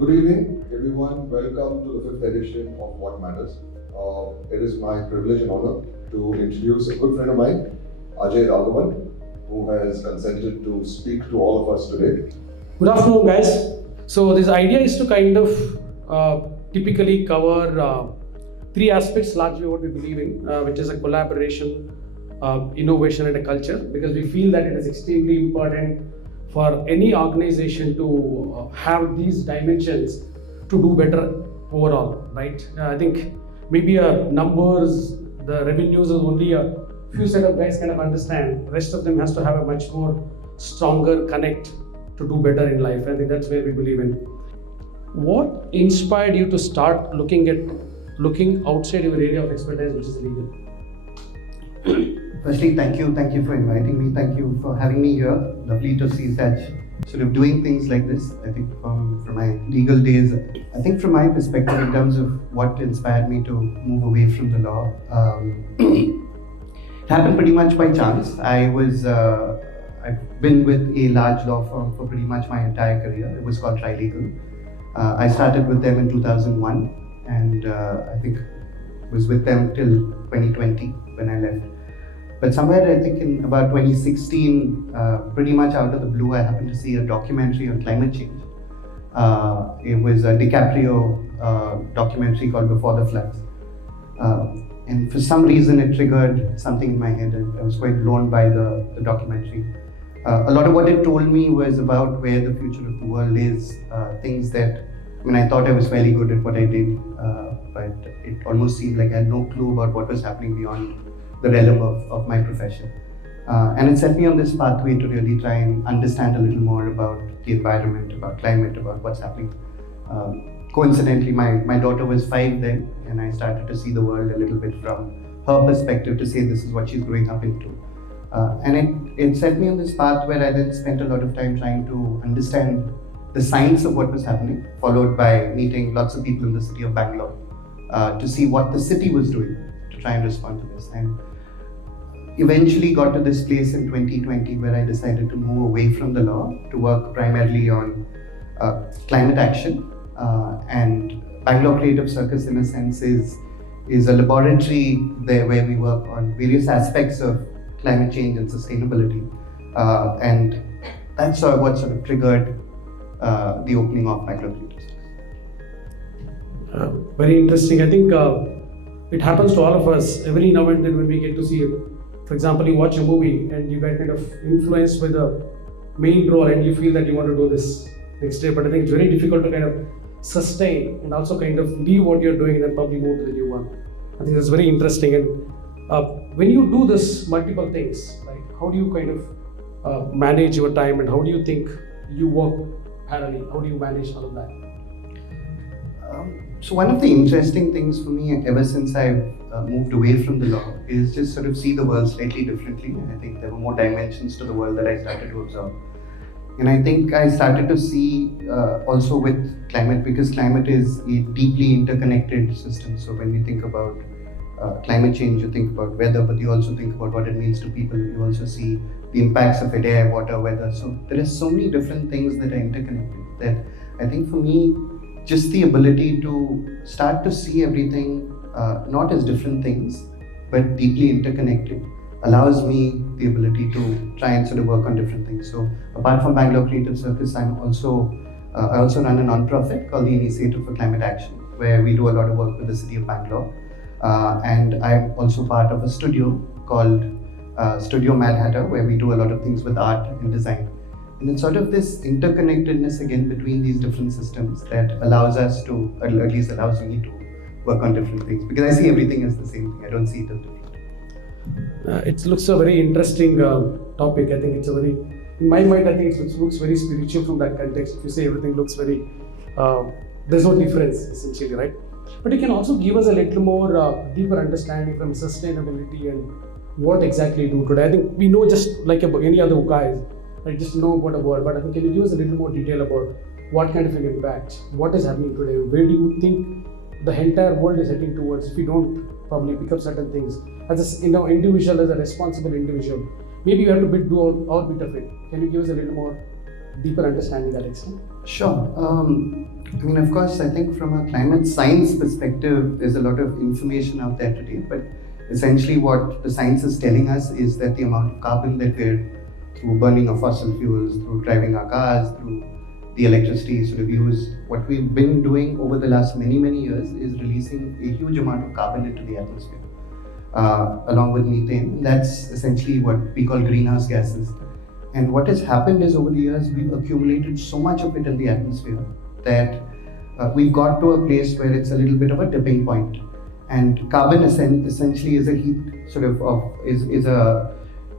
Good evening, everyone. Welcome to the fifth edition of What Matters. It is my privilege and honor to introduce a good friend of mine, Ajay Rghavan, who has consented to speak to all of us today. Good afternoon, guys. So this idea is to kind of typically cover three aspects, largely what we believe in, which is a collaboration, innovation, and a culture, because we feel that it is extremely important for any organization to have these dimensions to do better overall, right? I think maybe numbers, the revenues is only a few set of guys kind of understand. The rest of them has to have a much more stronger connect to do better in life. I think that's where we believe in. What inspired you to start looking outside your area of expertise, which is legal? Firstly, thank you for inviting me. Thank you for having me here. Lovely to see such sort of doing things like this. I think from my legal days, I think from my perspective in terms of what inspired me to move away from the law, it happened pretty much by chance. I've been with a large law firm for pretty much my entire career. It was called Trilegal. I started with them in 2001 and I think was with them till 2020 when I left. But somewhere, I think in about 2016, pretty much out of the blue, I happened to see a documentary on climate change. It was a DiCaprio documentary called Before the Floods. And for some reason, it triggered something in my head. I was quite blown by the documentary. A lot of what it told me was about where the future of the world is, things that, I thought I was fairly good at what I did, but it almost seemed like I had no clue about what was happening beyond the realm of my profession. And it set me on this pathway to really try and understand a little more about the environment, about climate, about what's happening. Coincidentally, my daughter was 5 then, and I started to see the world a little bit from her perspective to say this is what she's growing up into. And it set me on this path where I then spent a lot of time trying to understand the science of what was happening, followed by meeting lots of people in the city of Bangalore to see what the city was doing to try and respond to this. And eventually got to this place in 2020 where I decided to move away from the law to work primarily on climate action. And Bangalore Creative Circus, in a sense, is a laboratory there where we work on various aspects of climate change and sustainability. And that's what sort of triggered the opening of Bangalore Creative Circus. Very interesting. I think it happens to all of us every now and then when we get to see it. For example, you watch a movie and you get kind of influenced with the main role and you feel that you want to do this next day. But I think it's very difficult to kind of sustain and also kind of leave what you're doing and then probably move to the new one. I think that's very interesting. And when you do this multiple things, right, how do you kind of manage your time and how do you think you work parallelly? How do you manage all of that? So one of the interesting things for me ever since I've moved away from the law is just sort of see the world slightly differently. I think there were more dimensions to the world that I started to observe. And I think I started to see also with climate, because climate is a deeply interconnected system. So when we think about climate change, you think about weather, but you also think about what it means to people. You also see the impacts of it, air, water, weather. So there are so many different things that are interconnected that I think for me, just the ability to start to see everything not as different things, but deeply interconnected, allows me the ability to try and sort of work on different things. So apart from Bangalore Creative Circus, I also run a non-profit called the Initiative for Climate Action, where we do a lot of work with the city of Bangalore. And I'm also part of a studio called Studio Mad Hatter, where we do a lot of things with art and design. And it's sort of this interconnectedness again between these different systems that allows us to, or at least allows me to work on different things, because I see everything as the same thing. I don't see it as different. It looks a very interesting topic. I think it's a very, in my mind, I think it looks very spiritual from that context. If you say everything looks very, there's no difference essentially, right? But you can also give us a little more deeper understanding from sustainability and what exactly you do today. I think we know just like about any other guys, right? Just know about a word, but I think can you give us a little more detail about what kind of an impact, what is happening today, where do you think the entire world is heading towards if we don't probably pick up certain things as a individual, as a responsible individual. Maybe you have to do our bit of it. Can you give us a little more deeper understanding that extent? Sure. I mean, of course, I think from a climate science perspective, there's a lot of information out there today, but essentially what the science is telling us is that the amount of carbon that we're, through burning of fossil fuels, through driving our cars, through the electricity sort of use, what we've been doing over the last many years is releasing a huge amount of carbon into the atmosphere, along with methane. That's essentially what we call greenhouse gases. And what has happened is over the years, we've accumulated so much of it in the atmosphere that we've got to a place where it's a little bit of a tipping point. And carbon essentially is a heat sort of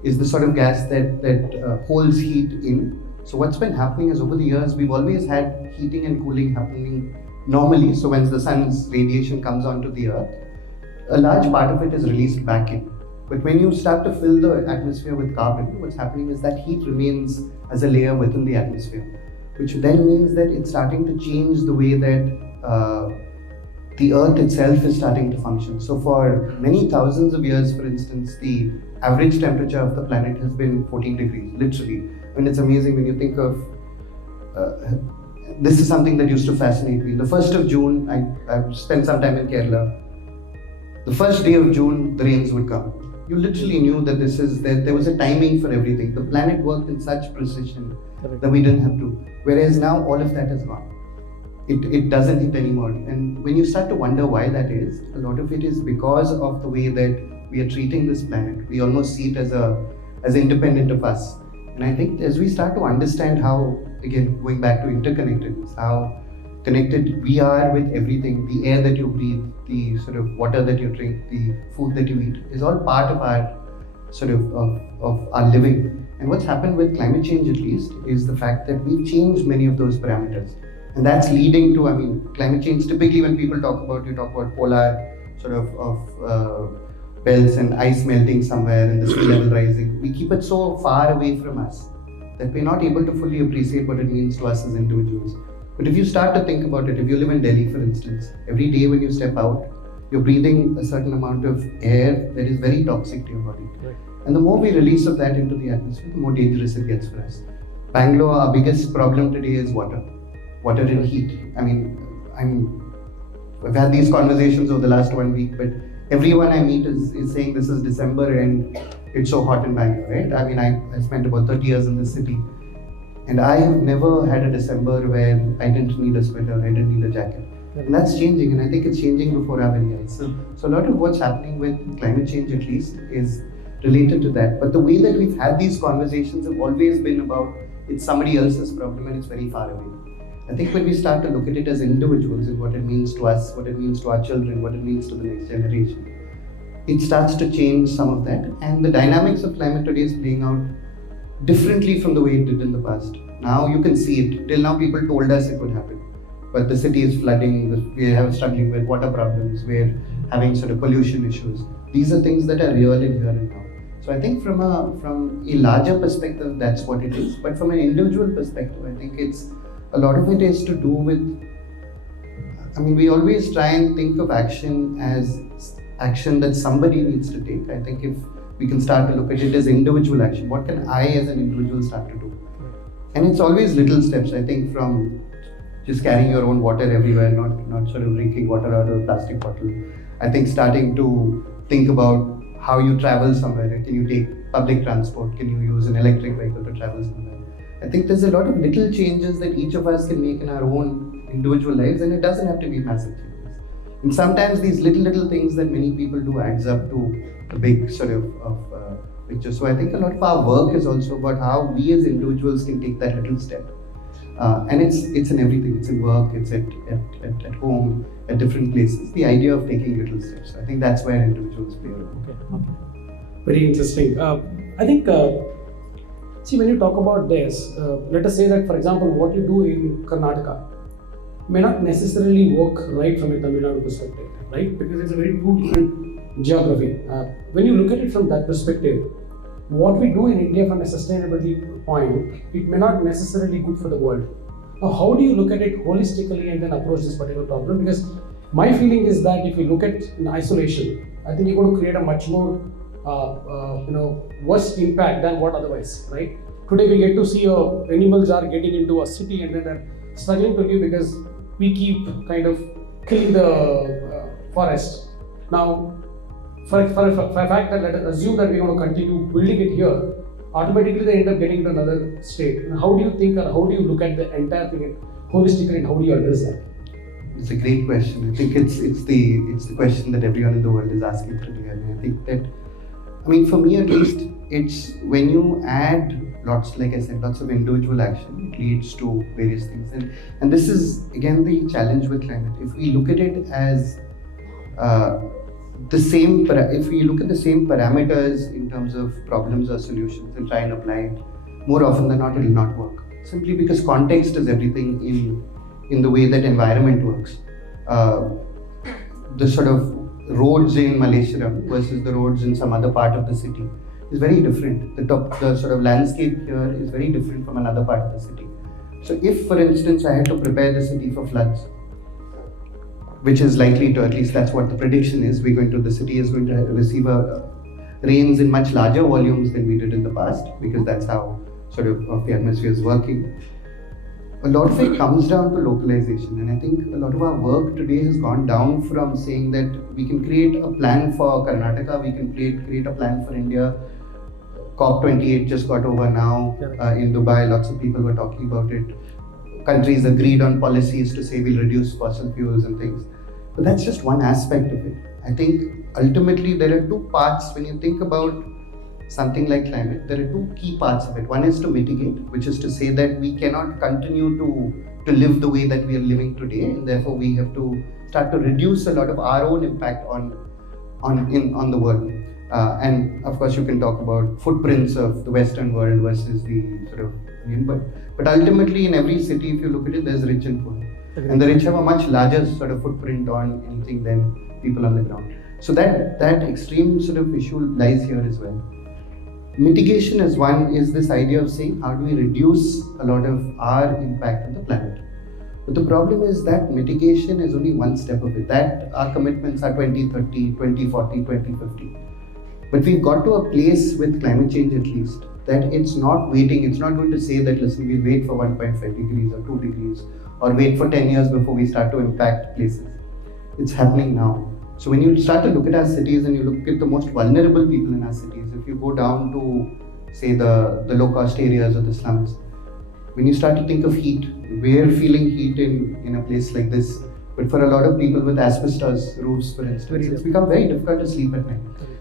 is the sort of gas that holds heat in. So what's been happening is over the years, we've always had heating and cooling happening normally. So when the sun's radiation comes onto the earth, a large part of it is released back in. But when you start to fill the atmosphere with carbon, what's happening is that heat remains as a layer within the atmosphere, which then means that it's starting to change the way that the earth itself is starting to function. So for many thousands of years, for instance, the average temperature of the planet has been 14 degrees, literally. I mean, it's amazing when you think of, this is something that used to fascinate me. The 1st of June, I spent some time in Kerala. The first day of June, the rains would come. You literally knew that there was a timing for everything. The planet worked in such precision that we didn't have to. Whereas now all of that is gone. It doesn't hit anymore. And when you start to wonder why that is, a lot of it is because of the way that we are treating this planet. We almost see it as independent of us. And I think as we start to understand how, again, going back to interconnectedness, how connected we are with everything, the air that you breathe, the sort of water that you drink, the food that you eat, is all part of our sort of our living. And what's happened with climate change, at least, is the fact that we've changed many of those parameters. And that's leading to, I mean, climate change, typically when people talk about, you talk about polar sort of belts and ice melting somewhere and the sea level rising. We keep it so far away from us that we're not able to fully appreciate what it means to us as individuals. But if you start to think about it, if you live in Delhi, for instance, every day when you step out, you're breathing a certain amount of air that is very toxic to your body. Right. And the more we release of that into the atmosphere, the more dangerous it gets for us. Bangalore, our biggest problem today is water and heat. I mean, I've had these conversations over the last 1 week, but everyone I meet is saying this is December and it's so hot in Bangalore, right? I mean, I spent about 30 years in this city, and I have never had a December where I didn't need a sweater, I didn't need a jacket. And that's changing, and I think it's changing before our very eyes. So a lot of what's happening with climate change, at least, is related to that. But the way that we've had these conversations have always been about it's somebody else's problem and it's very far away. I think when we start to look at it as individuals and what it means to us, what it means to our children, what it means to the next generation, it starts to change some of that. And the dynamics of climate today is playing out differently from the way it did in the past. Now you can see it. Till now people told us it would happen. But the city is flooding, we are struggling with water problems, we're having sort of pollution issues. These are things that are real in here and now. So I think from a larger perspective, that's what it is. But from an individual perspective, I think a lot of it is to do with, I mean, we always try and think of action as action that somebody needs to take. I think if we can start to look at it as individual action, what can I as an individual start to do? And it's always little steps, I think, from just carrying your own water everywhere, not sort of drinking water out of a plastic bottle. I think starting to think about how you travel somewhere. Can you take public transport? Can you use an electric vehicle to travel somewhere? I think there's a lot of little changes that each of us can make in our own individual lives, and it doesn't have to be massive changes. And sometimes these little things that many people do adds up to a big sort of picture. So I think a lot of our work is also about how we as individuals can take that little step. And it's in everything. It's in work, it's at home, at different places. The idea of taking little steps. I think that's where individuals play a role. Okay. Very interesting. I think, see, when you talk about this, let us say that, for example, what you do in Karnataka may not necessarily work right from a Tamil Nadu perspective, right? Because it's a very two different geography. When you look at it from that perspective, what we do in India from a sustainability point, it may not necessarily good for the world. Now, how do you look at it holistically and then approach this particular problem? Because my feeling is that if you look at in isolation, I think you're going to create a much more worse impact than what otherwise, right? Today we get to see animals are getting into a city and then they're struggling to live because we keep kind of killing the forest. Now, for a fact that let us assume that we're going to continue building it here, automatically they end up getting into another state. And how do you think or how do you look at the entire thing holistically and how do you address that? It's a great question. I think it's the question that everyone in the world is asking today. And I think that, I mean, for me at least, it's when you add lots, like I said, lots of individual action, it leads to various things. And this is again the challenge with climate. If we look at it as if we look at the same parameters in terms of problems or solutions and try and apply it, more often than not, it will not work. Simply because context is everything in the way that environment works. The sort of roads in Malleshwaram versus the roads in some other part of the city is very different. The sort of landscape here is very different from another part of the city. So if, for instance, I had to prepare the city for floods, which is likely to, at least that's what the prediction is, the city is going to receive rains in much larger volumes than we did in the past, because that's how sort of the atmosphere is working. A lot of it comes down to localization, and I think a lot of our work today has gone down from saying that we can create a plan for Karnataka, we can create a plan for India. COP28 just got over now in Dubai, lots of people were talking about it. Countries agreed on policies to say we'll reduce fossil fuels and things. But that's just one aspect of it. I think ultimately there are two parts when you think about something like climate. There are two key parts of it. One is to mitigate, which is to say that we cannot continue to live the way that we are living today, and therefore we have to start to reduce a lot of our own impact on the world. And of course you can talk about footprints of the Western world versus the sort of but ultimately in every city, if you look at it, there's rich and poor. And the rich have a much larger sort of footprint on anything than people on the ground. So that extreme sort of issue lies here as well. Mitigation is this idea of saying how do we reduce a lot of our impact on the planet. But the problem is that mitigation is only one step of it. That our commitments are 2030, 2040, 2050. But we've got to a place with climate change at least that it's not waiting, it's not going to say that listen, we'll wait for 1.5 degrees or 2 degrees or wait for 10 years before we start to impact places. It's happening now. So when you start to look at our cities and you look at the most vulnerable people in our cities, if you go down to say the low cost areas or the slums, when you start to think of heat, we're feeling heat in a place like this. But for a lot of people with asbestos roofs, for instance, it's become very difficult to sleep at night.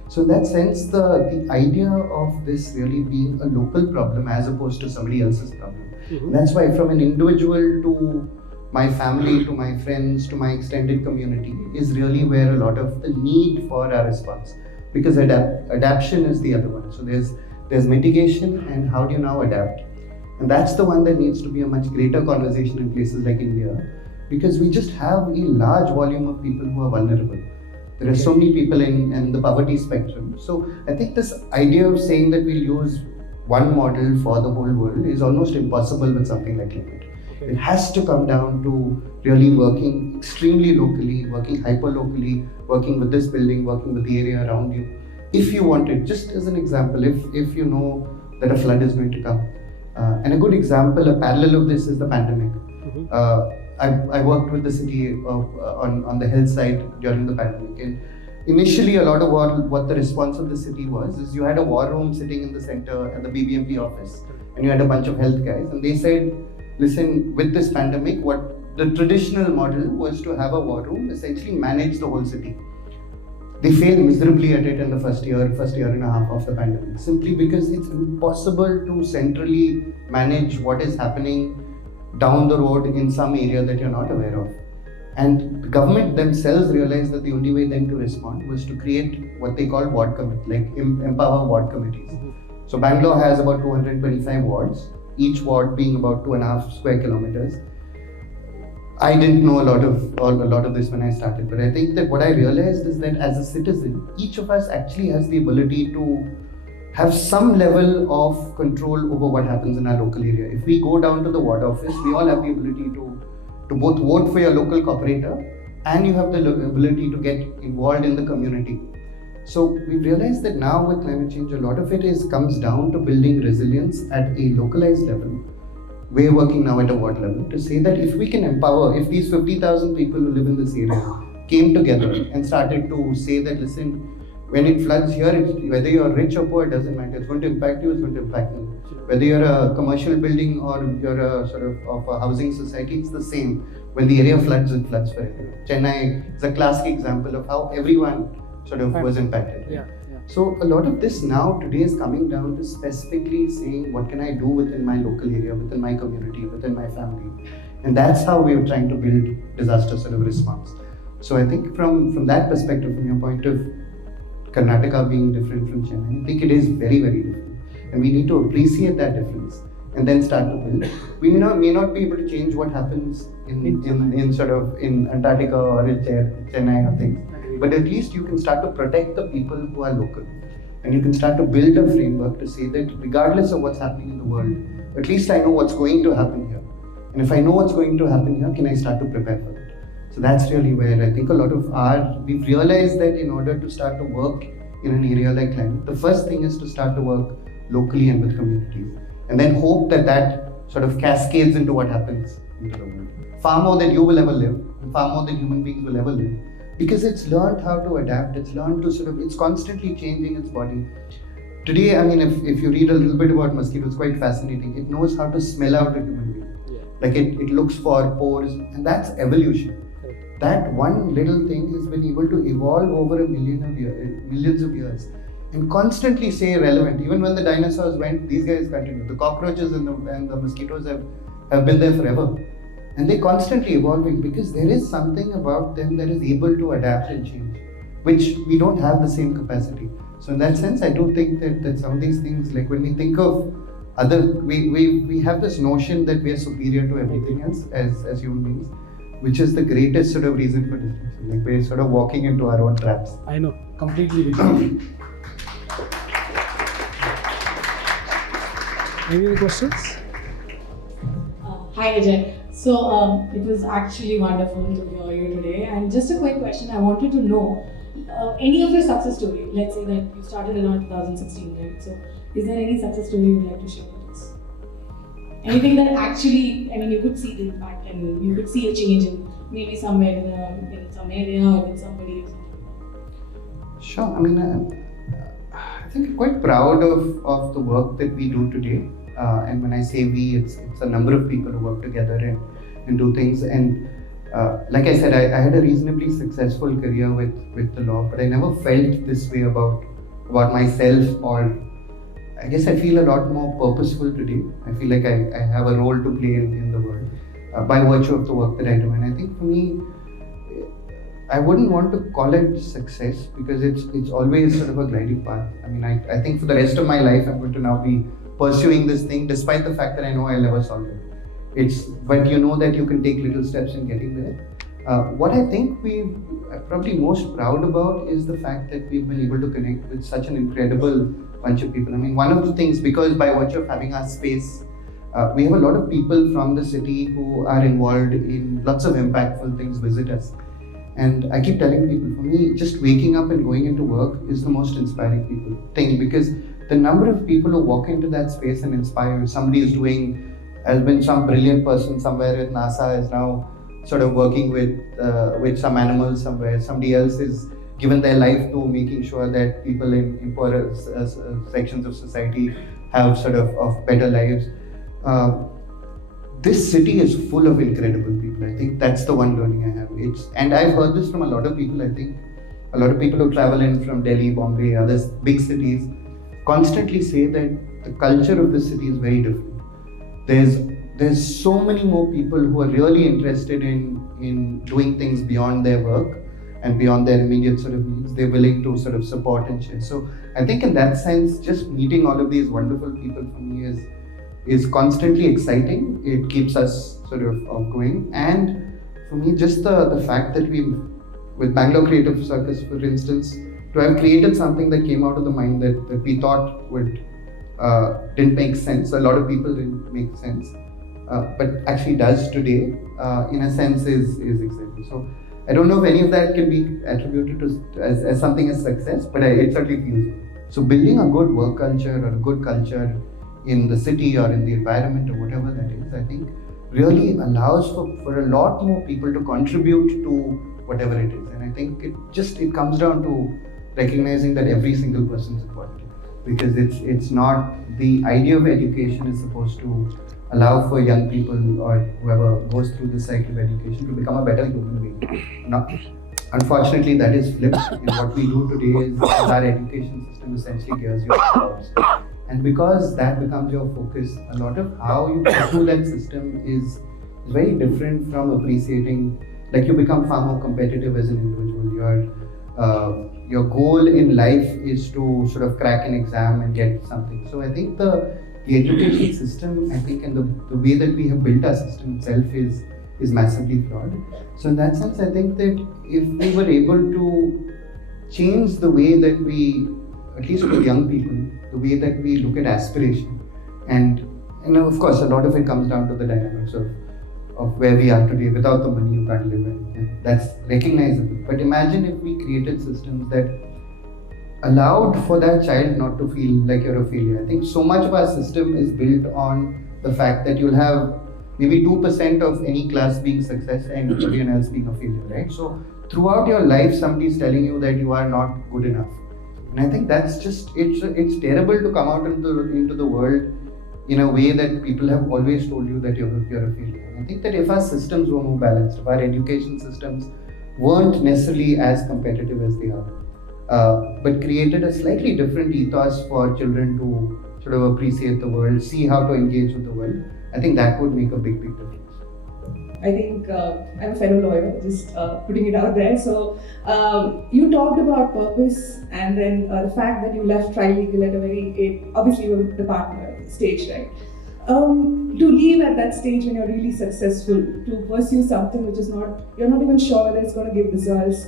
So in that sense, the idea of this really being a local problem as opposed to somebody else's problem. Mm-hmm. That's why from an individual to my family, to my friends, to my extended community is really where a lot of the need for our response. Because adaptation is the other one. So there's mitigation and how do you now adapt? And that's the one that needs to be a much greater conversation in places like India, because we just have a large volume of people who are vulnerable. There are so many people in the poverty spectrum. So I think this idea of saying that we'll use one model for the whole world is almost impossible with something like climate. It has to come down to really working extremely locally, working hyper-locally, working with this building, working with the area around you. If you want it, just as an example, if you know that a flood is going to come. And a good example, a parallel of this is the pandemic. Mm-hmm. I worked with the city on the health side during the pandemic, and initially a lot of what the response of the city was is you had a war room sitting in the center at the BBMP office, and you had a bunch of health guys, and they said, listen, with this pandemic, what the traditional model was to have a war room essentially manage the whole city. They failed miserably at it in the first year and a half of the pandemic, simply because it's impossible to centrally manage what is happening down the road in some area that you're not aware of. And the government themselves realized that the only way then to respond was to create what they call ward committee, like empower ward committees. Mm-hmm. So Bangalore has about 225 wards, each ward being about 2.5 square kilometers. I didn't know a lot of this when I started, but I think that what I realized is that as a citizen, each of us actually has the ability to have some level of control over what happens in our local area. If we go down to the ward office, we all have the ability to both vote for your local corporator and you have the ability to get involved in the community. So we've realized that now with climate change, a lot of it comes down to building resilience at a localized level. We're working now at a ward level to say that if we can empower, if these 50,000 people who live in this area came together and started to say that, listen, when it floods here, whether you're rich or poor, it doesn't matter. It's going to impact you, it's going to impact me. Whether you're a commercial building or you're a sort of a housing society, it's the same. When the area floods, it floods for everyone. Chennai is a classic example of how everyone sort of was impacted. Yeah. So a lot of this now today is coming down to specifically saying what can I do within my local area, within my community, within my family. And that's how we're trying to build disaster sort of response. So I think from that perspective, from your point of Karnataka being different from Chennai, I think it is very, very different. And we need to appreciate that difference and then start to build. We may not be able to change what happens in sort of in Antarctica or in Chennai or things. But at least you can start to protect the people who are local. And you can start to build a framework to say that regardless of what's happening in the world, at least I know what's going to happen here. And if I know what's going to happen here, can I start to prepare for it? So that's really where I think a lot of we've realized that in order to start to work in an area like climate, the first thing is to start to work locally and with communities. And then hope that sort of cascades into what happens into the world. Far more than you will ever live, and far more than human beings will ever live. Because it's learned how to adapt, it's learned to it's constantly changing its body. Today, I mean, if you read a little bit about mosquitoes, it's quite fascinating. It knows how to smell out a human being. Yeah. Like it looks for pores, and that's evolution. That one little thing has been able to evolve over millions of years, and constantly stay relevant. Even when the dinosaurs went, these guys continue. The cockroaches and the mosquitoes have been there forever. And they're constantly evolving because there is something about them that is able to adapt and change, which we don't have the same capacity. So in that sense, I do think that some of these things, like when we think of we have this notion that we are superior to everything else as human beings, which is the greatest sort of reason for distinction. Like we're sort of walking into our own traps. I know, completely with you. Any other questions? Hi Ajay. So it was actually wonderful to hear you today. And just a quick question, I wanted to know any of your success story. Let's say that you started around 2016, right? So is there any success story you'd like to share with us? Anything that actually, I mean, you could see the impact and you could see a change in maybe somewhere in some area or with somebody or something. Sure. I mean, I think I'm quite proud of the work that we do today. And when I say we, it's a number of people who work together and do things. And like I said, I had a reasonably successful career with the law, but I never felt this way about myself, or I guess I feel a lot more purposeful today. I feel like I have a role to play in the world by virtue of the work that I do. And I think for me, I wouldn't want to call it success because it's always sort of a gliding path. I mean, I think for the rest of my life, I'm going to now be pursuing this thing despite the fact that I know I'll never solve it. But you know that you can take little steps in getting there. What I think we are probably most proud about is the fact that we've been able to connect with such an incredible bunch of people. I mean, one of the things, because by virtue of having our space, we have a lot of people from the city who are involved in lots of impactful things visit us. And I keep telling people, for me, just waking up and going into work is the most inspiring thing, because the number of people who walk into that space and inspire, somebody has been some brilliant person somewhere with NASA, is now sort of working with some animals somewhere. Somebody else is given their life to making sure that people in poorer sections of society have sort of better lives. This city is full of incredible people. I think that's the one learning I have. And I've heard this from a lot of people. I think a lot of people who travel in from Delhi, Bombay, other big cities, constantly say that the culture of the city is very different. There's so many more people who are really interested in doing things beyond their work and beyond their immediate sort of needs. They're willing to sort of support and share. So I think in that sense, just meeting all of these wonderful people for me is constantly exciting. It keeps us sort of going. And for me, just the fact that with Bangalore Creative Circus, for instance, to have created something that came out of the mind that we thought didn't make sense. A lot of people didn't make sense, but actually does today, in a sense is exciting. So I don't know if any of that can be attributed to as something as success, but it certainly feels good. So building a good work culture or a good culture in the city or in the environment or whatever that is, I think really allows for a lot more people to contribute to whatever it is. And I think it comes down to recognizing that every single person is important, because it's not, the idea of education is supposed to allow for young people or whoever goes through the cycle of education to become a better human being. Unfortunately, that is flipped, and what we do today is our education system essentially gears you towards. And because that becomes your focus, a lot of how you go through that system is very different from appreciating, like you become far more competitive as an individual. Your goal in life is to sort of crack an exam and get something. So I think the education system, I think, and the way that we have built our system itself is massively flawed. So in that sense, I think that if we were able to change the way that we, at least for young people, the way that we look at aspiration, and of course a lot of it comes down to the dynamics of where we are today. Without the money you can't live, and that's recognizable. But imagine if we created systems that allowed for that child not to feel like you're a failure. I think so much of our system is built on the fact that you'll have maybe 2% of any class being success and everyone else being a failure, right? So throughout your life, somebody's telling you that you are not good enough. And I think that's just, it's terrible to come out into the world in a way that people have always told you that you're a failure. And I think that if our systems were more balanced, if our education systems weren't necessarily as competitive as they are, but created a slightly different ethos for children to sort of appreciate the world, see how to engage with the world, I think that would make a big difference. I think I'm a fellow lawyer, just putting it out there. So you talked about purpose, and then the fact that you left Trilegal at a very, obviously you were the partner stage, right? To leave at that stage when you're really successful, to pursue something which is not, you're not even sure whether it's going to give results,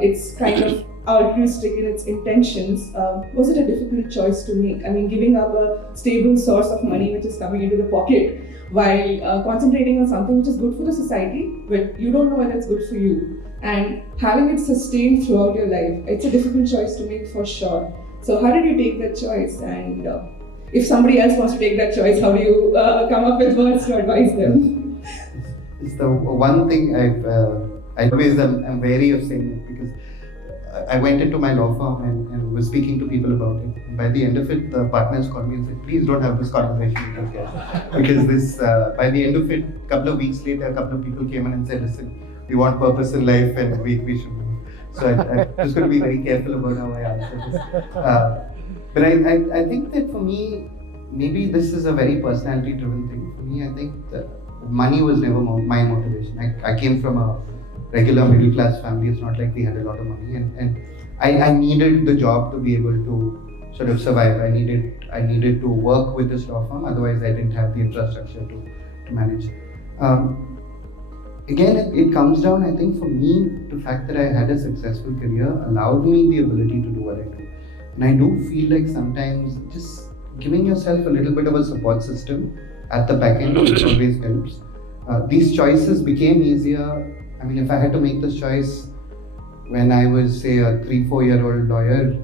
it's kind of altruistic in its intentions. Was it a difficult choice to make? I mean, giving up a stable source of money which is coming into the pocket while concentrating on something which is good for the society, but you don't know whether it's good for you, and having it sustained throughout your life, it's a difficult choice to make for sure. So how did you take that choice? And if somebody else wants to take that choice, how do you come up with words to advise them? It's the one thing I always am wary of saying it, because I went into my law firm and was speaking to people about it. And by the end of it, the partners called me and said, please don't have this conversation with us guys. Because this, by the end of it, a couple of weeks later, a couple of people came in and said, listen, we want purpose in life and we should move. So I'm just going to be very careful about how I answer this. But I think that for me, maybe this is a very personality driven thing. For me, I think that money was never my motivation. I came from a regular middle class family. It's not like we had a lot of money, and I needed the job to be able to sort of survive. I needed to work with this law firm, otherwise I didn't have the infrastructure to manage. Again, it comes down, I think for me, the fact that I had a successful career allowed me the ability to do what I do. And I do feel like sometimes just giving yourself a little bit of a support system at the back end always helps. These choices became easier. I mean, if I had to make this choice when I was, say, a 3-4-year-old lawyer,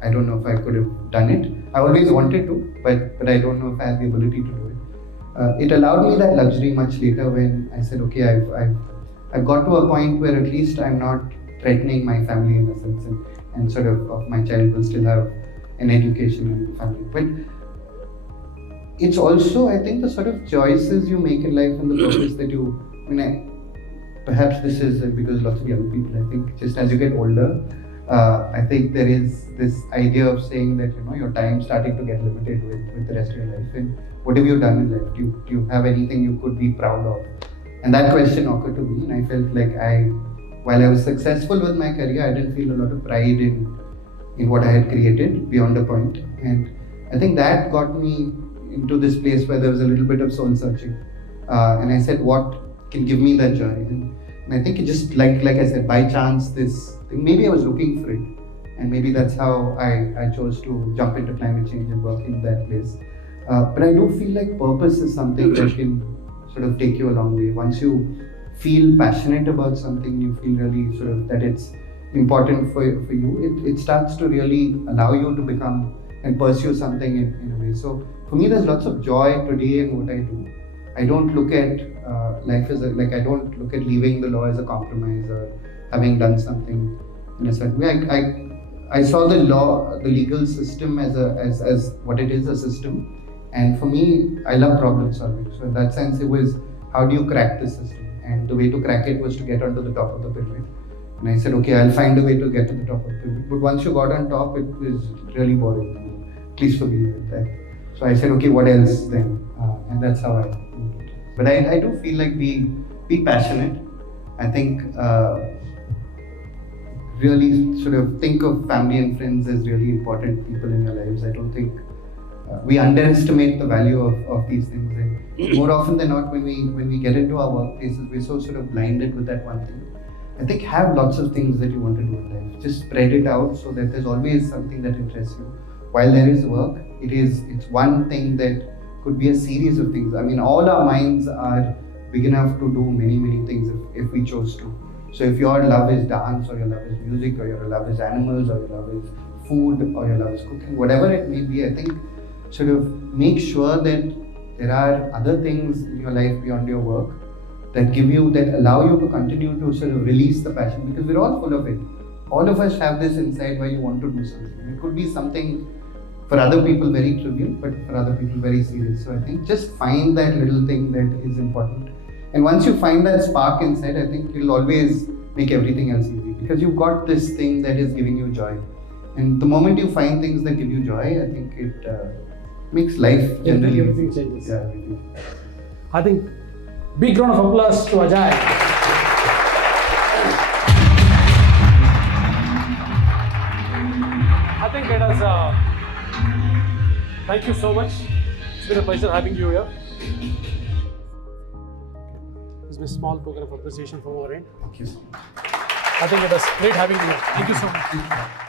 I don't know if I could have done it. I always wanted to, but I don't know if I had the ability to do it. It allowed me that luxury much later when I said, okay, I've got to a point where at least I'm not threatening my family in a sense, and sort of my child will still have an education and family. But it's also, I think, the sort of choices you make in life and the purpose that you, perhaps this is because lots of young people, I think, just as you get older, I think there is this idea of saying that, your time starting to get limited with the rest of your life. And what have you done in life? Do you have anything you could be proud of? And that question occurred to me, and I felt like while I was successful with my career, I didn't feel a lot of pride in what I had created beyond a point. And I think that got me into this place where there was a little bit of soul searching. And I said, what can give me that joy? And I think it just, like I said, by chance, this thing, maybe I was looking for it. And maybe that's how I chose to jump into climate change and work in that place. But I do feel like purpose is something that can sort of take you a long way. Once you feel passionate about something, you feel really sort of that it's important for you, it starts to really allow you to become and pursue something in a way. So for me, there's lots of joy today in what I do. I don't look at life as I don't look at leaving the law as a compromise or having done something in a certain way. I saw the law, the legal system as what it is, a system. And for me, I love problem solving. So in that sense, it was, how do you crack this system? And the way to crack it was to get onto the top of the pyramid. And I said, okay, I'll find a way to get to the top of the pyramid. But once you got on top, it was really boring, at least for me. So I said, okay, what else then? And that's how I moved it. But I do feel like be passionate. I think really sort of think of family and friends as really important people in your lives. I don't think we underestimate the value of these things. And more often than not, when we get into our workplaces, we're so sort of blinded with that one thing. I think have lots of things that you want to do in life. Just spread it out so that there's always something that interests you. While there is work, it's one thing that could be a series of things. I mean, all our minds are big enough to do many, many things if we chose to. So if your love is dance, or your love is music, or your love is animals, or your love is food, or your love is cooking, whatever it may be, I think sort of make sure that there are other things in your life beyond your work that allow you to continue to sort of release the passion, because we're all full of it. All of us have this inside where you want to do something. It could be something for other people very trivial, but for other people very serious. So I think just find that little thing that is important. And once you find that spark inside, I think it'll always make everything else easy, because you've got this thing that is giving you joy. And the moment you find things that give you joy, I think it makes life generally everything changes. Yeah, everything. I think big round of applause to Ajay. I think it has. Thank you so much. It's been a pleasure having you here. This is a small token of appreciation from our end. Thank you. I think it was great having you here. Thank you so much.